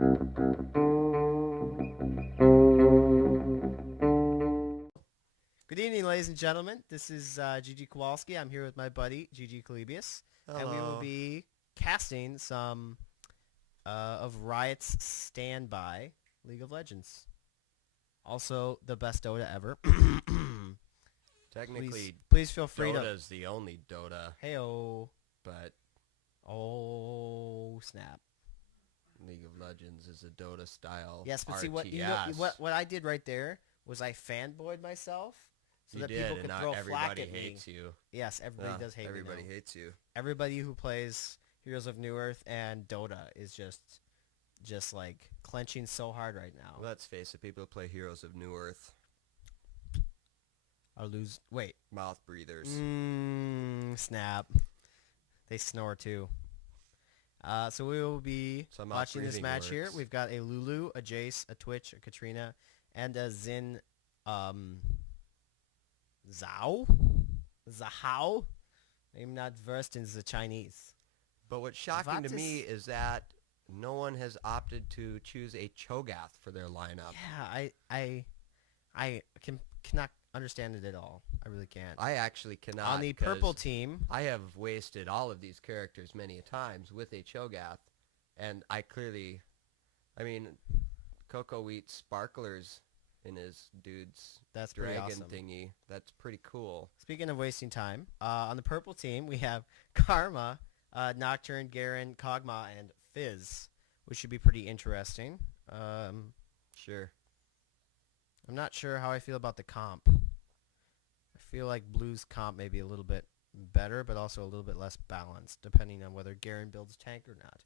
Good evening, ladies and gentlemen. This is Gigi Kowalski. I'm here with my buddy, Gigi Calebius, and we will Hello. be casting some of Riot's Standby League of Legends. Also, the best Dota ever. Technically, please feel free Dota's the only Dota, Hey-oh. but Oh, snap. League of Legends is a Dota style Yes, but RTS. see, what I did right there was I fanboyed myself so You that did, people and could not throw flack everybody at me. hates you. Yes, everybody does hate Everybody me now. hates you. Everybody who plays Heroes of New Earth and Dota is just like clenching so hard right now. Let's face it, people who play Heroes of New Earth, I lose. Wait. mouth breathers. Snap. They snore too. So we will be So mouth watching this breathing match here. works. We've got a Lulu, a Jace, a Twitch, a Katrina, and a Zin. Zhao. Zhao. I'm not versed in the Chinese. But what's shocking to Vatis- me is that no one has opted to choose a Cho'Gath for their lineup. Yeah, I cannot understand it at all. I really can't. I actually cannot. On the 'cause purple team, I have wasted all of these characters many a times with a Cho'Gath, and I mean, Cocoa Wheat sparklers in his dude's that's pretty dragon awesome. thingy. That's pretty cool. Speaking of wasting time, on the purple team we have Karma, Nocturne, Garen, Kog'Maw, and Fizz, which should be pretty interesting. Sure. I'm not sure how I feel about the comp. I feel like Blue's comp may be a little bit better, but also a little bit less balanced, depending on whether Garen builds tank or not.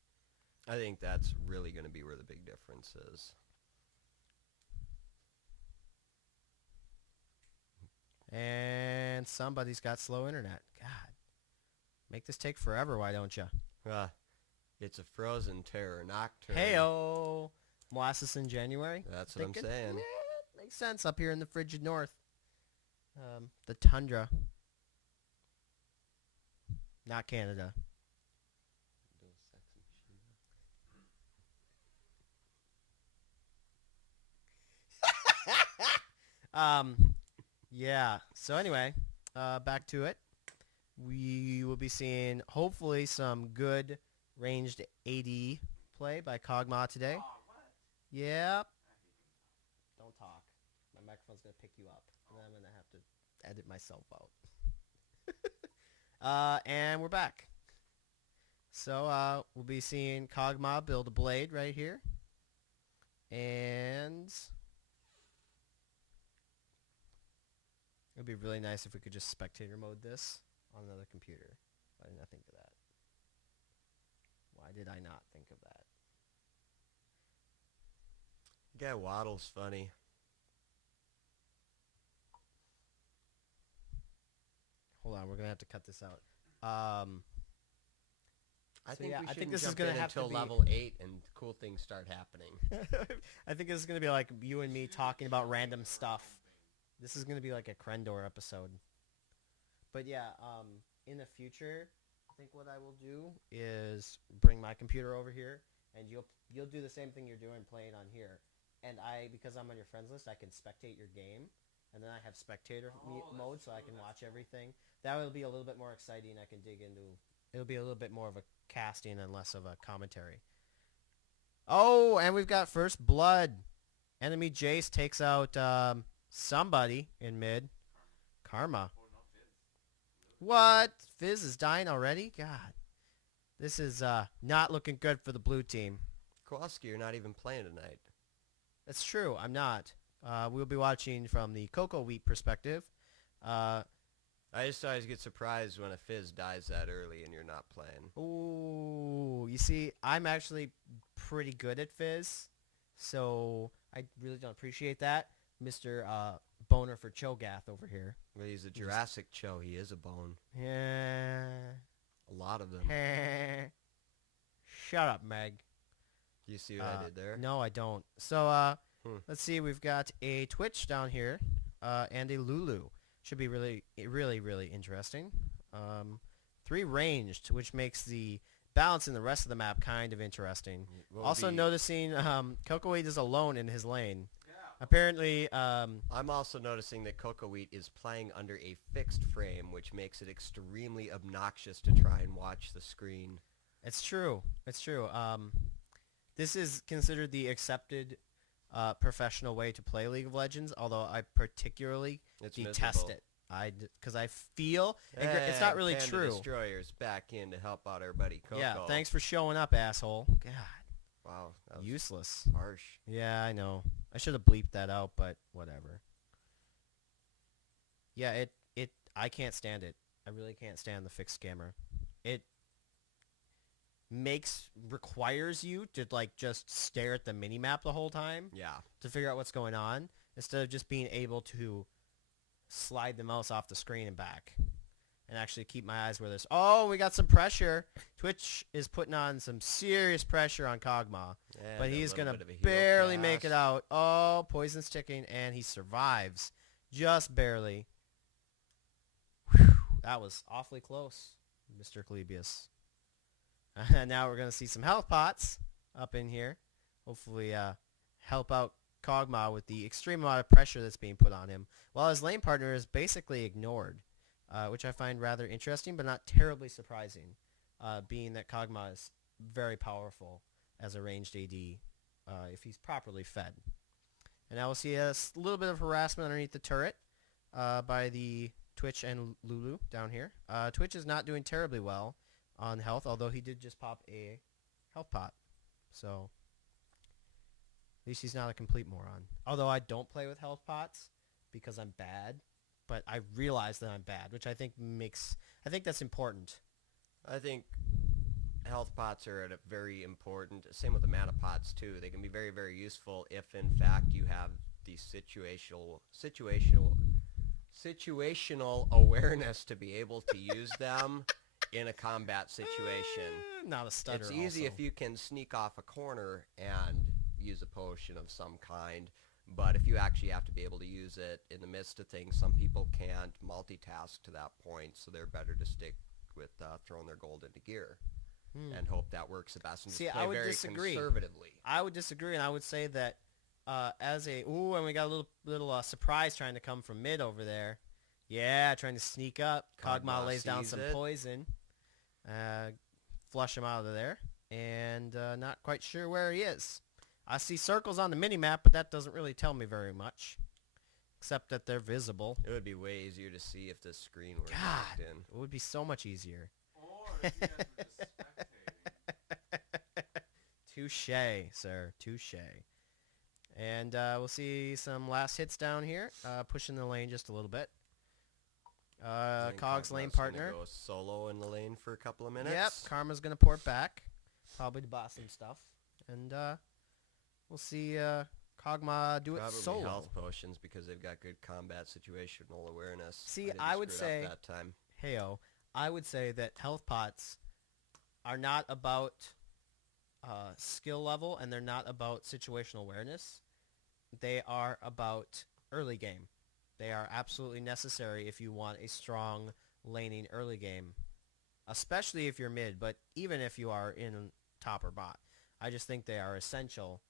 I think that's really going to be where the big difference is. And somebody's got slow internet. God. Make this take forever, why don't you? It's a frozen terror nocturne. Heyo! Molasses in January? That's what I'm saying. Yeah, makes sense up here in the frigid north. The tundra. Not Canada. Yeah. So anyway, back to it. We will be seeing hopefully some good ranged AD play by Kog'Maw today. Yep. Don't talk. My microphone's gonna pick you up, and then I'm gonna have to edit myself out. And we're back. So we'll be seeing Kog'Maw build a blade right here, and it would be really nice if we could just spectator mode this on another computer. Why didn't I think of that? Why did I not think of that? Guy Waddle's funny. Hold on, we're gonna have to cut this out. I So think yeah, we I shouldn't think this is jump gonna in have to until be- level 8 and cool things start happening. I think this is gonna be like you and me talking about random stuff. This is gonna be like a Krendor episode. But yeah, in the future, I think what I will do is bring my computer over here, and you'll do the same thing you're doing playing on here. And because I'm on your friends list, I can spectate your game, and then I have spectator mode, so I can watch everything. That will be a little bit more exciting. I can dig into. It'll be a little bit more of a casting and less of a commentary. Oh, and we've got first blood. Enemy Jace takes out somebody in mid. Karma. What? Fizz is dying already? God. This is not looking good for the blue team. Kowalski, you're not even playing tonight. That's true. I'm not. We'll be watching from the Cocoa Wheat perspective. I just always get surprised when a Fizz dies that early and you're not playing. Ooh, you see, I'm actually pretty good at Fizz, so I really don't appreciate that. Mr. Boner for Cho'Gath over here. But he's a Jurassic Cho. He is a bone. Yeah. A lot of them. Shut up, Meg. Do you see what I did there? No, I don't. So, Hmm. let's see. We've got a Twitch down here and a Lulu. Should be really, really, really interesting. 3 ranged, which makes the balancing the rest of the map kind of interesting. Also noticing Cocoweed is alone in his lane. Apparently, I'm also noticing that Coco Wheat is playing under a fixed frame, which makes it extremely obnoxious to try and watch the screen. it's true. It's true. This is considered the accepted professional way to play League of Legends, although I particularly detest it. Because I feel it's not really Panda true. Destroyer's back in to help out our buddy Coco. Yeah, thanks for showing up, asshole. God, Wow, that was useless. harsh. Yeah, I know. I should have bleeped that out, but whatever. Yeah, I can't stand it. I really can't stand the fixed camera. It requires you to like just stare at the mini-map the whole time Yeah. to figure out what's going on instead of just being able to slide the mouse off the screen and back and actually keep my eyes where there's... Oh, we got some pressure. Twitch is putting on some serious pressure on Kog'Maw. And But a he's little going bit of a to heel barely make it cast. out. Oh, poison's ticking, and he survives. Just barely. Whew, that was awfully close, Mr. Clebius. And now we're going to see some health pots up in here. Hopefully help out Kog'Maw with the extreme amount of pressure that's being put on him, while his lane partner is basically ignored, which I find rather interesting, but not terribly surprising, being that Kog'Maw is very powerful as a ranged AD if he's properly fed. And now we'll see a little bit of harassment underneath the turret by the Twitch and Lulu down here. Twitch is not doing terribly well on health, although he did just pop a health pot. So at least he's not a complete moron. Although I don't play with health pots because I'm bad, but I realize that I'm bad, which I think that's important. I think health pots are very important. Same with the mana pots too. They can be very, very useful if in fact you have the situational awareness to be able to use them in a combat situation. Not a stutter. It's easy also. if you can sneak off a corner and use a potion of some kind, but if you actually have to be able to use it in the midst of things, some people can't multitask to that point, so they're better to stick with throwing their gold into gear and hope that works the best and See, just play I would very disagree. conservatively. I would disagree, and I would say that and we got a little surprise trying to come from mid over there. Yeah, trying to sneak up. Kog'Maw lays down some poison. Flush him out of there. And not quite sure where he is. I see circles on the mini-map, but that doesn't really tell me very much. Except that they're visible. It would be way easier to see if the screen were locked God, in. it would be so much easier. Or if you guys were just spectating. Touche, sir. Touche. And we'll see some last hits down here. Pushing the lane just a little bit. I think Cog's lane Kog'Maw's gonna partner. go solo in the lane for a couple of minutes. Yep, Karma's going to port back. Probably to boss some stuff. And we'll see Kog'Maw do it Probably solo. health potions because they've got good combat situational awareness. See, didn't I would screw it say- up that time. Heyo, I would say that health pots are not about skill level, and they're not about situational awareness. They are about early game. They are absolutely necessary if you want a strong laning early game, especially if you're mid, but even if you are in top or bot. I just think they are essential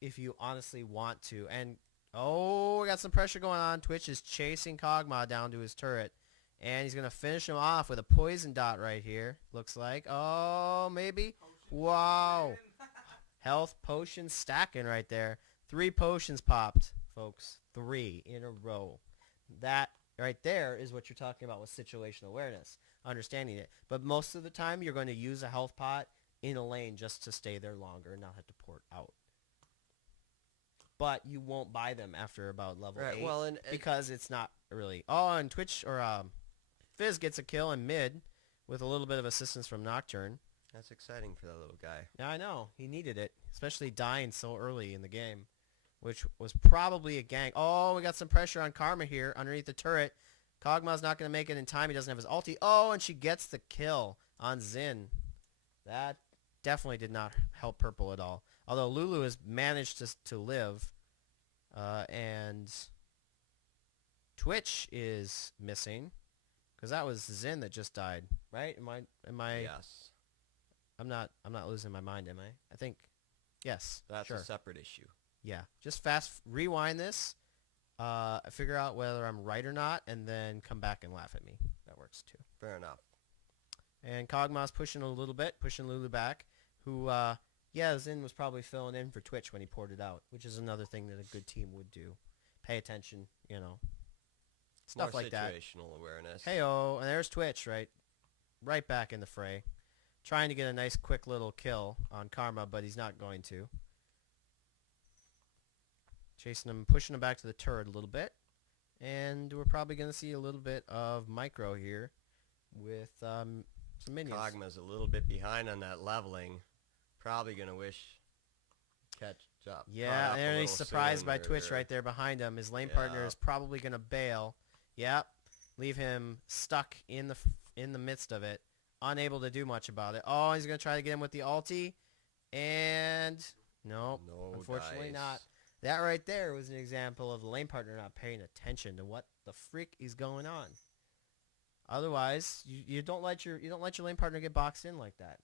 if you honestly want to. And, we got some pressure going on. Twitch is chasing Kog'Maw down to his turret. And he's going to finish him off with a poison dot right here, looks like. Oh, maybe? Wow. Health potion stacking right there. 3 potions popped, folks. 3 in a row. That right there is what you're talking about with situational awareness, understanding it. But most of the time, you're going to use a health pot in a lane just to stay there longer and not have to port out. But you won't buy them after about level 8 Well, and because it's not really... Oh, and Twitch or Fizz gets a kill in mid with a little bit of assistance from Nocturne. that's exciting for that little guy. Yeah, I know. He needed it, especially dying so early in the game, which was probably a gank. Oh, we got some pressure on Karma here underneath the turret. Kog'Maw's not going to make it in time. He doesn't have his ulti. Oh, and she gets the kill on Xin. That definitely did not help Purple at all. Although Lulu has managed to live, and Twitch is missing, because that was Xin that just died, right? Am I? Yes. I'm not losing my mind, am I? I think, yes. That's sure. a separate issue. Yeah. Just rewind this, figure out whether I'm right or not, and then come back and laugh at me. That works too. Fair enough. And Kog'Maw's pushing a little bit, pushing Lulu back, who, Zin was probably filling in for Twitch when he poured it out, which is another thing that a good team would do. Pay attention, stuff More like that. situational awareness. Hey-oh, and there's Twitch, right back in the fray. Trying to get a nice quick little kill on Karma, but he's not going to. Chasing him, pushing him back to the turret a little bit. And we're probably going to see a little bit of Micro here with some minions. Kog'Maw's a little bit behind on that leveling. Probably going to wish catch up. Yeah, and he's surprised by Twitch right there behind him. His lane partner Yeah. is probably going to bail. Yep. Leave him stuck in the midst of it. Unable to do much about it. Oh, he's going to try to get him with the ulti. And nope, No unfortunately dice. not. That right there was an example of the lane partner not paying attention to what the frick is going on. Otherwise, you don't let your lane partner get boxed in like that.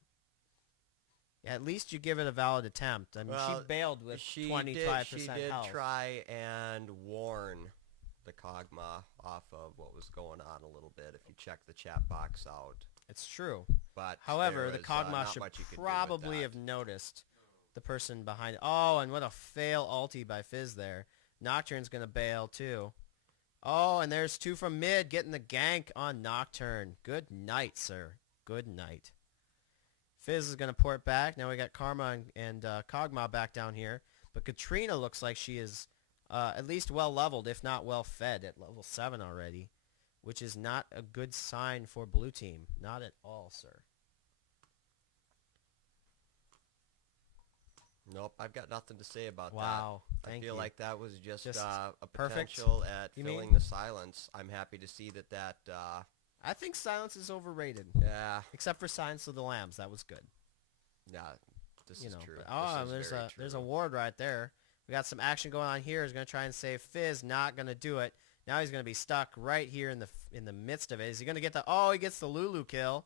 At least you give it a valid attempt. I mean, Well, she bailed with 25% She did health. try and warn the Kog'Maw off of what was going on a little bit if you check the chat box out. It's true. But However, there the was, Kog'Maw not should much you could do with probably that. have noticed the person behind it. Oh, and what a fail ulti by Fizz there. Nocturne's going to bail too. Oh, and there's two from mid getting the gank on Nocturne. Good night, sir. Good night. Fizz is going to port back. Now we got Karma and Kog'Maw back down here. But Katrina looks like she is at least well leveled, if not well fed at level 7 already, which is not a good sign for blue team. Not at all, sir. Nope, I've got nothing to say about Wow, that. thank I feel you. like that was just Just a perfect, potential at you filling mean? the silence. I'm happy to see that I think silence is overrated. yeah, Except for Silence of the Lambs. That was good. yeah, this You is know. true. But, oh, This is very there's a true. ward right there. We got some action going on here. He's going to try and save Fizz. Not going to do it. Now he's going to be stuck right here in the midst of it. Is he going to get the... Oh, he gets the Lulu kill.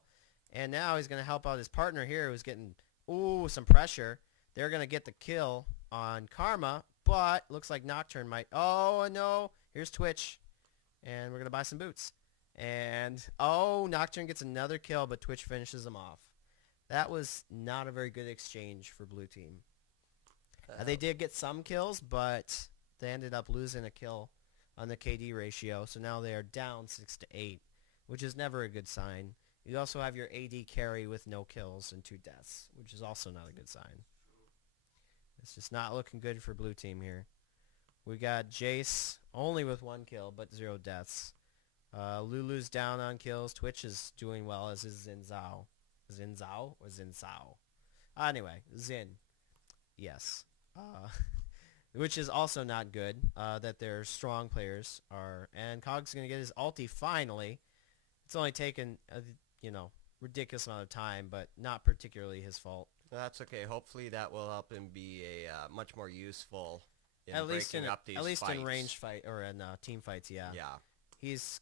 And now he's going to help out his partner here who's getting, some pressure. They're going to get the kill on Karma, but looks like Nocturne might... Oh, no. Here's Twitch. And we're going to buy some boots. And, Nocturne gets another kill, but Twitch finishes him off. That was not a very good exchange for blue team. They did get some kills, but they ended up losing a kill on the KD ratio, so now they are down 6-8, which is never a good sign. You also have your AD carry with no kills and 2 deaths, which is also not a good sign. It's just not looking good for blue team here. We got Jace only with 1 kill, but 0 deaths. Lulu's down on kills. Twitch is doing well, as is Xin Zhao. Xin Zhao or Xin Sao? Anyway, Xin. Yes. Which is also not good, that their strong players are... And Cog's going to get his ulti finally. It's only taken, ridiculous amount of time, but not particularly his fault. That's okay. Hopefully that will help him be a much more useful in At least breaking in up these at least fights. in range fight or in team fights, yeah. Yeah.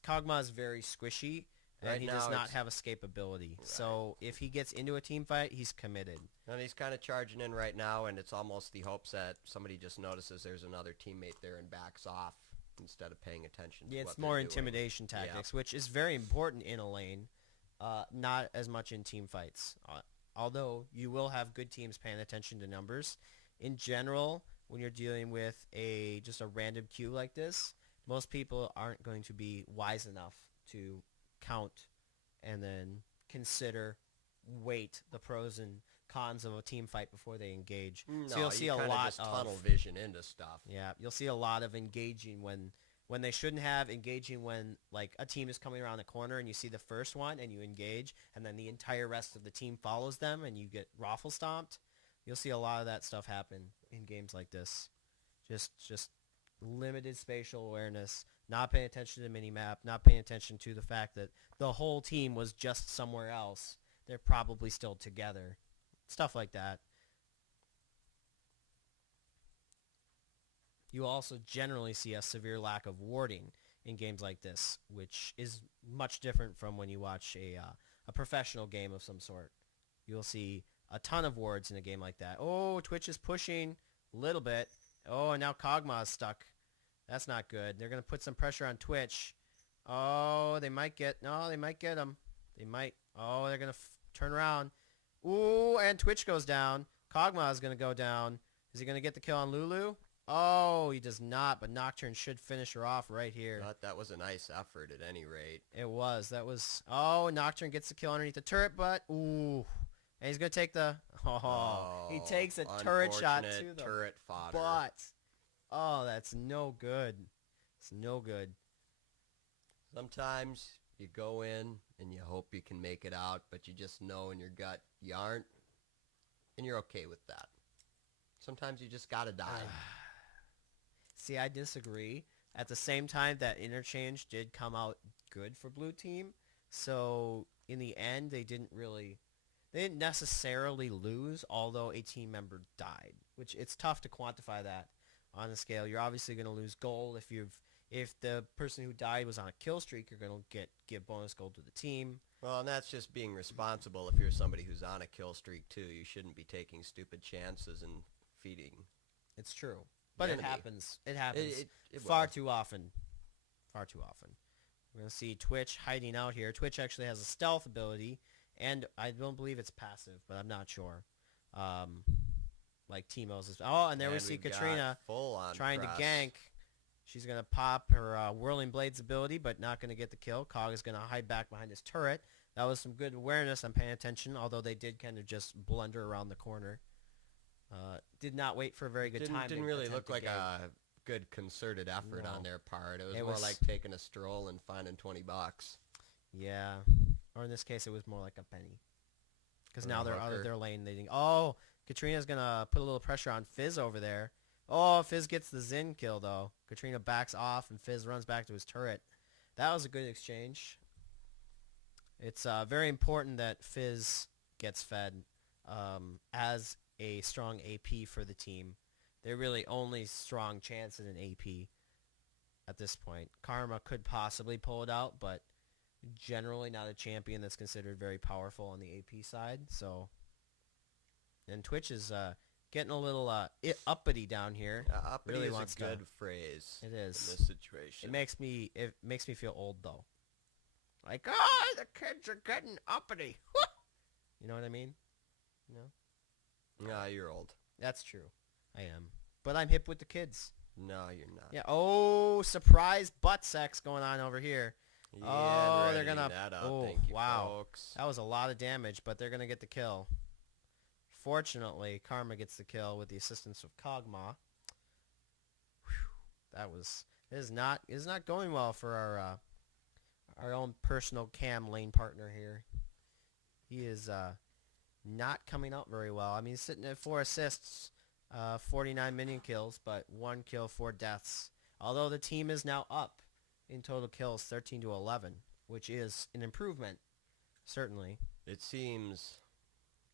Kog'Maw is very squishy, and Right he does now not it's- have escapability. Right. So if he gets into a team fight, he's committed. And he's kind of charging in right now, and it's almost the hopes that somebody just notices there's another teammate there and backs off instead of paying attention to Yeah, what it's they're more doing. intimidation tactics, which is very important in a lane, not as much in team fights. Although you will have good teams paying attention to numbers. In general, when you're dealing with just a random queue like this, most people aren't going to be wise enough to count and then weight the pros and cons of a team fight before they engage. No, So you'll see you a kinda lot just of tunnel vision into stuff. Yeah, you'll see a lot of engaging when they shouldn't have, engaging when like a team is coming around the corner and you see the first one and you engage, and then the entire rest of the team follows them and you get raffle stomped. You'll see a lot of that stuff happen in games like this. Just limited spatial awareness, not paying attention to the minimap, not paying attention to the fact that the whole team was just somewhere else. They're probably still together. Stuff like that. You also generally see a severe lack of warding in games like this, which is much different from when you watch a professional game of some sort. You'll see a ton of wards in a game like that. Oh, Twitch is pushing a little bit. Oh, and now Kog'Maw is stuck. That's not good. They're going to put some pressure on Twitch. Oh, they might get... No, they might get him. They might... Oh, they're going to turn around. Ooh, and Twitch goes down. Kog'Maw is going to go down. Is he going to get the kill on Lulu? Oh, he does not, but Nocturne should finish her off right here. But that was a nice effort at any rate. It was. That was... Oh, Nocturne gets the kill underneath the turret, but... Ooh. And he's going to take the... Oh, he takes a turret shot to the turret fodder. butt. Oh, that's no good. It's no good. Sometimes you go in and you hope you can make it out, but you just know in your gut you aren't, and you're okay with that. Sometimes you just gotta die. See, I disagree. At the same time, that interchange did come out good for Blue Team. So in the end, they didn't necessarily lose, although a team member died, which it's tough to quantify that on a scale. You're obviously going to lose gold if the person who died was on a kill streak. You're going to give bonus gold to the team. Well, and that's just being responsible. If you're somebody who's on a kill streak too, you shouldn't be taking stupid chances and feeding. It's true, but it enemy. happens. It happens It far will. too often. Far too often. We're going to see Twitch hiding out here. Twitch actually has a stealth ability, and I don't believe it's passive, but I'm not sure. Like Teemo's. Oh, and there we see we've got Katrina full on trying press. to gank. She's going to pop her Whirling Blades ability, but not going to get the kill. Cog is going to hide back behind his turret. That was some good awareness. I'm paying attention, although they did kind of just blunder around the corner. Did not wait for a very good time. Didn't to really attempt look to like gank. a good concerted effort No. on their part. It was It more was- like taking a stroll and finding $20. Yeah. Or in this case, it was more like a penny. Because Or now a they're out hooker. of their lane. They think, oh, Katrina's going to put a little pressure on Fizz over there. Oh, Fizz gets the Xin kill, though. Katrina backs off, and Fizz runs back to his turret. That was a good exchange. It's very important that Fizz gets fed as a strong AP for the team. They're really only strong chance at an AP at this point. Karma could possibly pull it out, but generally not a champion that's considered very powerful on the AP side. So, and Twitch is getting a little uppity down here. Uppity Really is wants a to- good phrase It in is. this situation. It makes me feel old though. Like, oh, the kids are getting uppity. You know what I mean? No, Nah, you're old. that's true. I am, but I'm hip with the kids. No, you're not. Yeah. Oh, surprise butt sex going on over here. Yeah, Oh, and they're gonna- readying that up. oh, Thank you, wow. folks. That was a lot of damage, but they're gonna get the kill. Fortunately, Karma gets the kill with the assistance of Kog'Maw. That was it is not going well for our own personal cam lane partner here. He is not coming out very well. I mean, he's sitting at 4 assists, 49 minion kills, but 1 kill, 4 deaths. Although the team is now up in total kills, 13 to 11, which is an improvement, certainly. It seems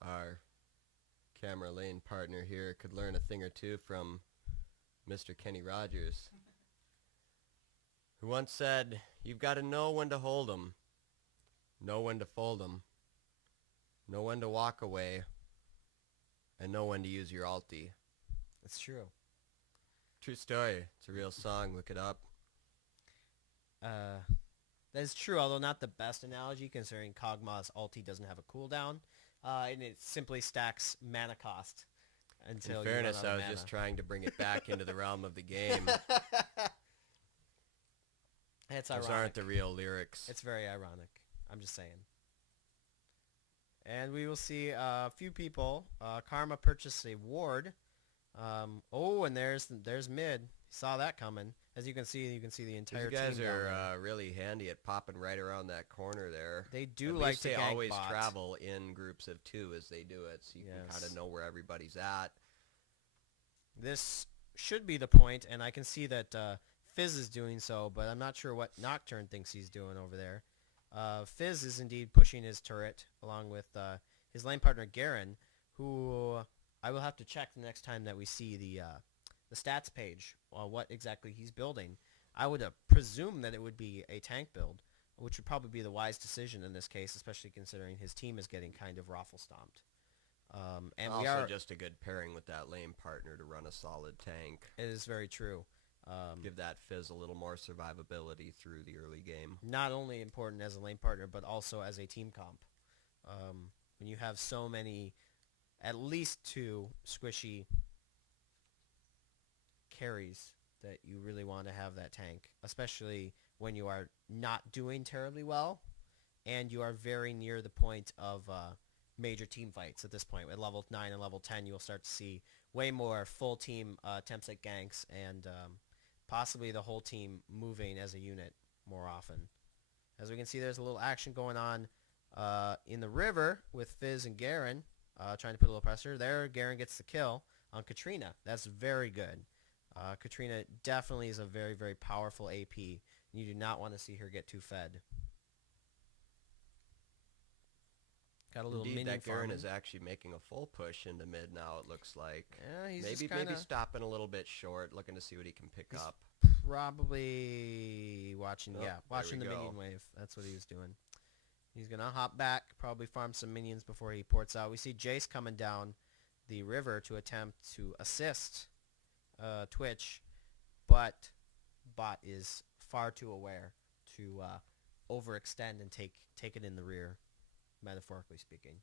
our camera lane partner here could learn a thing or two from Mr. Kenny Rogers, who once said, "You've got to know when to hold 'em, know when to fold 'em, know when to walk away, and know when to use your ulti." It's true. True story. It's a real song. Look it up. That is true, although not the best analogy considering Kog'Maw's ulti doesn't have a cooldown, and it simply stacks mana cost until In you run fairness, out of I was mana. just trying to bring it back into the realm of the game. It's Those ironic. aren't the real lyrics. It's very ironic. I'm just saying. And we will see a few people. Karma purchased a ward. Oh, and there's mid. Saw that coming. As you can see the entire These guys team down there. are really handy at popping right around that corner there. They do At like least to they gank always bot. travel in groups of 2 as they do it, so you can kind Yes. of know where everybody's at. This should be the point, and I can see that Fizz is doing so, but I'm not sure what Nocturne thinks he's doing over there. Fizz is indeed pushing his turret along with his lane partner Garen, who I will have to check the next time that we see the stats page on what exactly he's building. I would presume that it would be a tank build, which would probably be the wise decision in this case, especially considering his team is getting kind of raffle stomped. And also we are. just a good pairing with that lane partner to run a solid tank. It is very true. Give that Fizz a little more survivability through the early game. Not only important as a lane partner, but also as a team comp. When you have so many, at least 2 squishy carries that you really want to have that tank, especially when you are not doing terribly well and you are very near the point of major team fights at this point. At level 9 and level 10, you will start to see way more full team attempts at ganks and possibly the whole team moving as a unit more often. As we can see, there's a little action going on in the river with Fizz and Garen trying to put a little pressure. There, Garen gets the kill on Katrina. That's very good. Katrina definitely is a very, very powerful AP. You do not want to see her get too fed. Got a little Indeed, minion that Garen farming. is actually making a full push into mid now, it looks like. Yeah, he's maybe just kinda maybe stopping a little bit short, looking to see what he can pick He's up. probably watching, Oh, yeah, there watching we the go. minion wave. That's what he was doing. He's going to hop back, probably farm some minions before he ports out. We see Jace coming down the river to attempt to assist Twitch, but Bot is far too aware to overextend and take it in the rear, metaphorically speaking.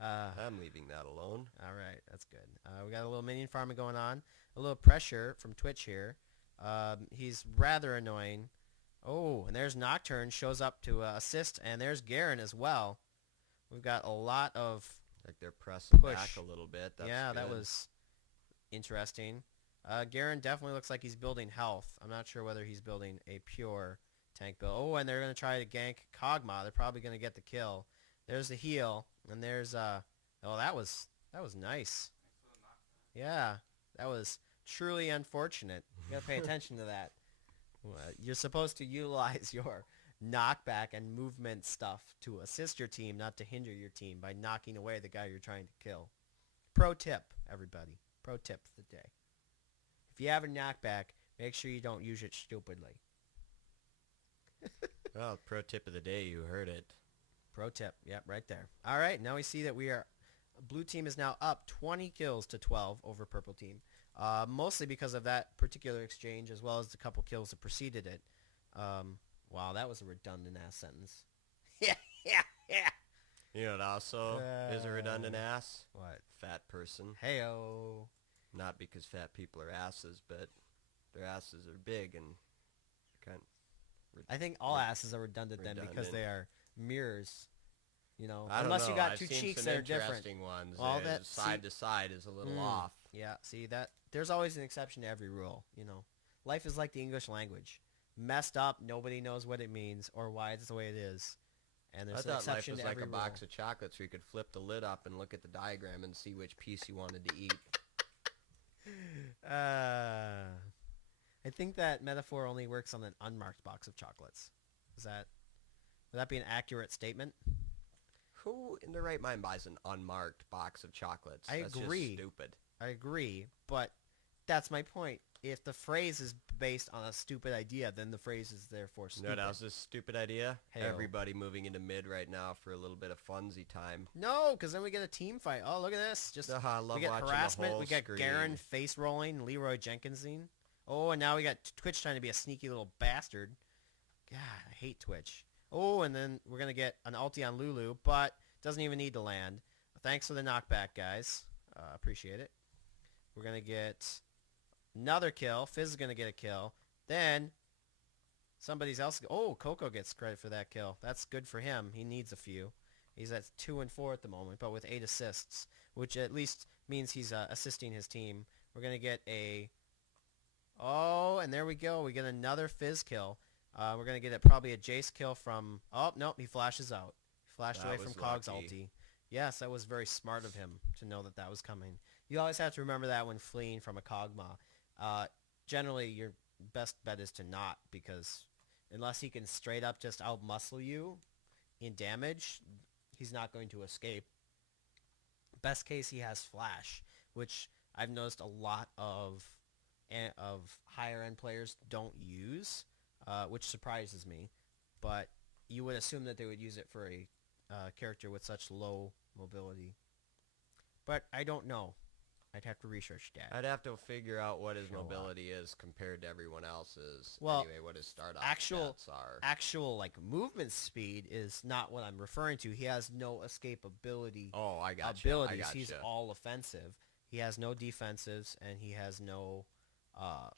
I'm leaving that alone. All right, that's good. We got a little minion farming going on. A little pressure from Twitch here. He's rather annoying. Oh, and there's Nocturne shows up to assist, and there's Garen as well. We've got a lot of Like they're pressing push. back a little bit. That's yeah, that good. was interesting. Garen definitely looks like he's building health. I'm not sure whether he's building a pure tank build. Oh, and they're going to try to gank Kog'Maw. They're probably going to get the kill. There's the heal, and there's oh, that was nice. Yeah, that was truly unfortunate. You got to pay attention to that. You're supposed to utilize your knockback and movement stuff to assist your team, not to hinder your team by knocking away the guy you're trying to kill. Pro tip, everybody. Pro tip for the day. If you have a knockback, make sure you don't use it stupidly. Well, pro tip of the day, you heard it. Pro tip. Yep, right there. All right, now we see that blue team is now up 20 kills to 12 over purple team. Mostly because of that particular exchange as well as the couple kills that preceded it. Wow, that was a redundant ass sentence. Yeah. You know what also is a redundant ass? What? Fat person. Heyo. Not because fat people are asses, but their asses are big and kind of... I think all asses are redundant then because Redundant. they are mirrors. You know, I don't unless know. you got I've two seen cheeks some that are different. interesting ones. All There's that- side see- to side is a little Mm. off. Yeah, see that there's always an exception to every rule, you know. Life is like the English language. Messed up, nobody knows what it means or why it's the way it is. And I there's an thought life exception was to like every a box rule. of chocolates where you could flip the lid up and look at the diagram and see which piece you wanted to eat. I think that metaphor only works on an unmarked box of chocolates. Would that be an accurate statement? Who in their right mind buys an unmarked box of chocolates? I That's agree. Just stupid. I agree, but that's my point. If the phrase is based on a stupid idea, then the phrase is therefore You stupid. know what else is a stupid idea? Hey-o. Everybody moving into mid right now for a little bit of funsy time. No, because then we get a team fight. Oh, look at this. Just I love we get watching harassment. the whole We get screen. Garen face rolling, Leroy Jenkinsing. Oh, and now we got Twitch trying to be a sneaky little bastard. God, I hate Twitch. Oh, and then we're going to get an ulti on Lulu, but doesn't even need to land. Thanks for the knockback, guys. Appreciate it. We're going to get another kill. Fizz is going to get a kill. Then somebody's else. Oh, Coco gets credit for that kill. That's good for him. He needs a few. He's at 2 and 4 at the moment, but with 8 assists, which at least means he's assisting his team. We're going to get a... Oh, and there we go. We get another Fizz kill. We're going to get probably a Jace kill from... Oh, no, he flashes out. He flashed That away was from Cog's lucky. ulti. Yes, that was very smart of him to know that that was coming. You always have to remember that when fleeing from a Kog'Maw. Generally, your best bet is to not, because unless he can straight up just outmuscle you in damage, he's not going to escape. Best case, he has flash, which I've noticed a lot of higher end players don't use, which surprises me. But you would assume that they would use it for a character with such low mobility. But I don't know. I'd have to research that. I'd have to figure out what his Show up. mobility is compared to everyone else's. Well, anyway, what his start off actual- stats are. Actual like movement speed is not what I'm referring to. He has no escapability Oh, I got abilities. I He's gotcha. all offensive. He has no defensives, and he has no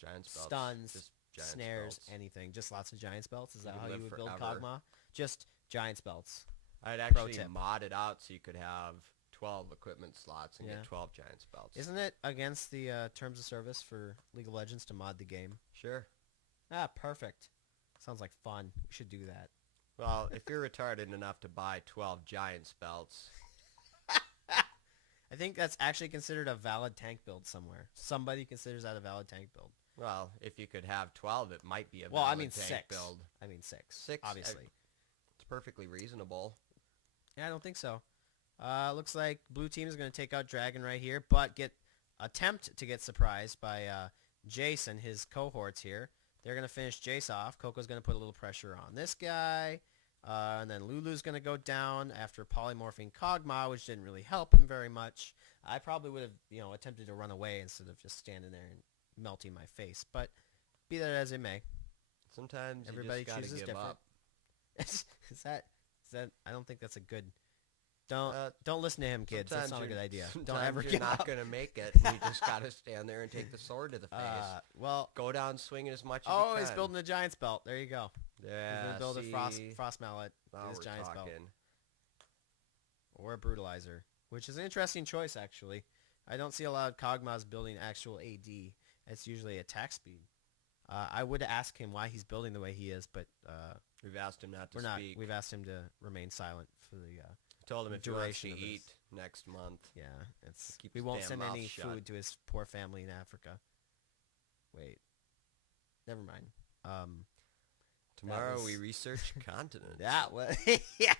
Giant spells. stuns, Just giant snares, spells. anything. Just lots of giant spells. Is He that can how you live would build forever. Kog'Maw? Just giant spells. I'd actually tip. mod it out so you could have 12 equipment slots and Yeah. get 12 giant spells. Isn't it against the terms of service for League of Legends to mod the game? Sure. Ah, perfect. Sounds like fun. We should do that. Well, if you're retarded enough to buy 12 giant spells, I think that's actually considered a valid tank build somewhere. Somebody considers that a valid tank build. well, if you could have 12, it might be a Well, valid I mean tank 6. build. I mean 6. 6, obviously. It's perfectly reasonable. Yeah, I don't think so. Looks like blue team is going to take out Dragon right here, but attempt to get surprised by Jace and his cohorts here. They're going to finish Jace off. Coco's going to put a little pressure on this guy. And then Lulu's going to go down after polymorphing Kog'Maw, which didn't really help him very much. I probably would have, attempted to run away instead of just standing there and melting my face. But be that as it may. Sometimes Everybody you just chooses gotta give different. up. Is that? I don't think that's a good. Don't listen to him, kids. That's not a good idea. Don't Sometimes ever you're give not up. gonna make it. You just gotta stand there and take the sword to the face. Well, Go down swinging as much as you oh, can. he's building a giant's belt. There you go. He's Yeah, gonna build see, a frost mallet now with his we're giant's belt, talking. or a brutalizer, which is an interesting choice actually. I don't see a lot of Kog'Maws building actual AD. It's usually attack speed. I would ask him why he's building the way he is, but We've asked him not to we're not. speak. We've asked him to remain silent for the. Told him if he wants duration to of this. eat next month. Yeah, it's Keep we his won't damn send mouth any shut. food to his poor family in Africa. Wait, never mind. Tomorrow was- we research continents. That was yeah.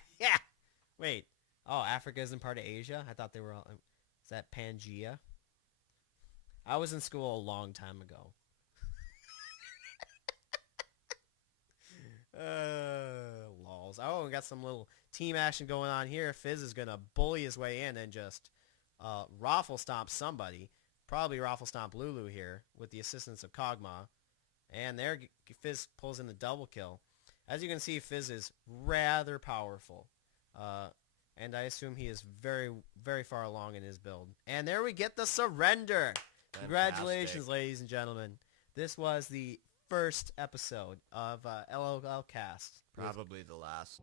Wait. Oh, Africa isn't part of Asia? I thought they were all. Is that Pangea? I was in school a long time ago. Lols. Oh, we got some little team action going on here. Fizz is gonna bully his way in and just raffle stomp somebody. Probably raffle stomp Lulu here with the assistance of Kog'Maw. And there, Fizz pulls in the double kill. As you can see, Fizz is rather powerful. And I assume he is very, very far along in his build. And there we get the surrender. Congratulations, ladies and gentlemen. This was the first episode of LOL Cast. Probably the last.